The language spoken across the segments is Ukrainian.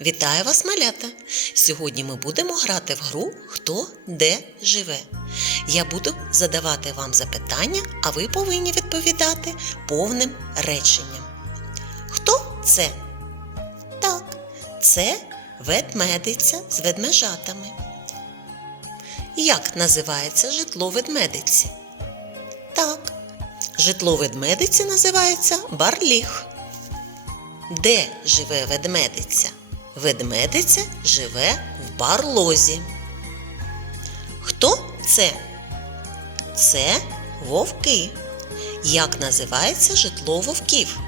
Вітаю вас, малята! Сьогодні ми будемо грати в гру Хто де живе. Я буду задавати вам запитання, а ви повинні відповідати повним реченням. Хто це? Так, це ведмедиця з ведмежатами. Як називається житло ведмедиці? Так, житло ведмедиці називається барліг. Де живе ведмедиця? Ведмедиця живе в барлозі. Хто це? Це вовки. Як називається житло вовків?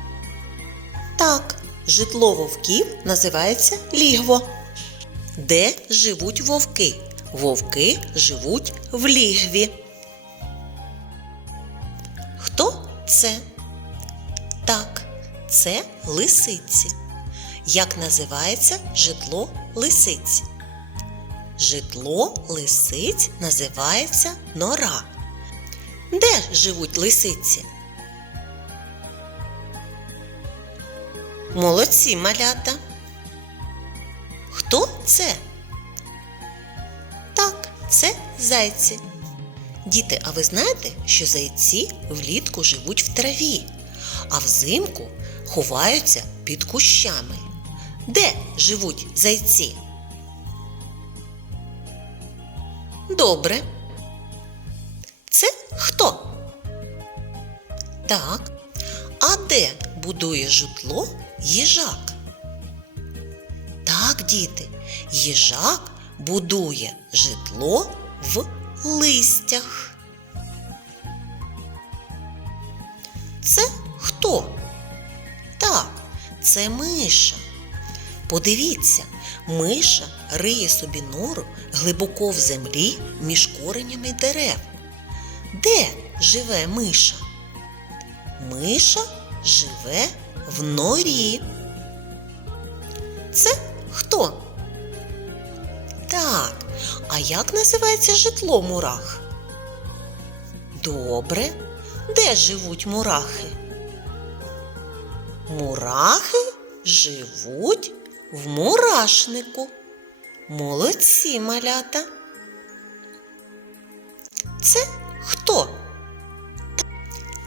Так, житло вовків називається лігво. Де живуть вовки? Вовки живуть в лігві. Хто це? Так, це лисиці. Як називається житло лисиць? Житло лисиць називається нора. Де живуть лисиці? Молодці малята. Хто це? Так, це зайці. Діти, а ви знаєте, що зайці влітку живуть в траві, а взимку ховаються під кущами. Де живуть зайці? Добре. Це хто? Так. А де будує житло їжак? Так, діти, їжак будує житло в листях. Це хто? Так, це миша. Подивіться, миша риє собі нору глибоко в землі між коренями дерев. Де живе миша? Миша живе в норі. Це хто? Так, а як називається житло мурах? Добре. Де живуть мурахи? Мурахи живуть в мурашнику. Молодці малята. Це хто?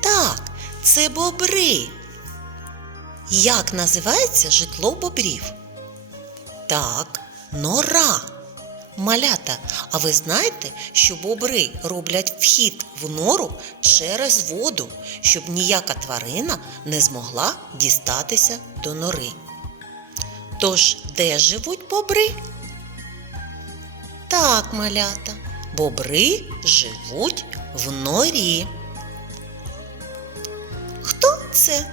Так, це бобри. Як називається житло бобрів? Так, нора. Малята, а ви знаєте, що бобри роблять вхід в нору через воду, щоб ніяка тварина не змогла дістатися до нори. Тож, де живуть бобри? Так, малята, бобри живуть в норі. Хто це?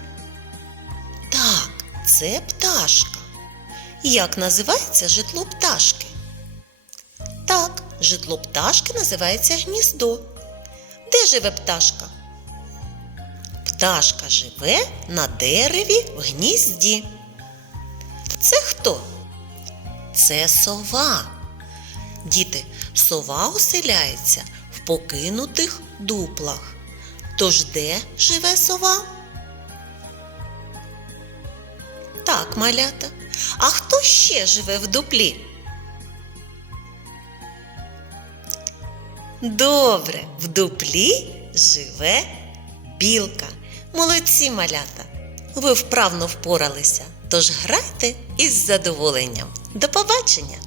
Так, це пташка. Як називається житло пташки? Так, житло пташки називається гніздо. Де живе пташка? Пташка живе на дереві в гнізді. Хто? Це сова. Діти, сова оселяється в покинутих дуплах. Тож де живе сова? Так, малята. А хто ще живе в дуплі? Добре, в дуплі живе білка. Молодці малята. Ви вправно впоралися. Тож грайте із задоволенням. До побачення!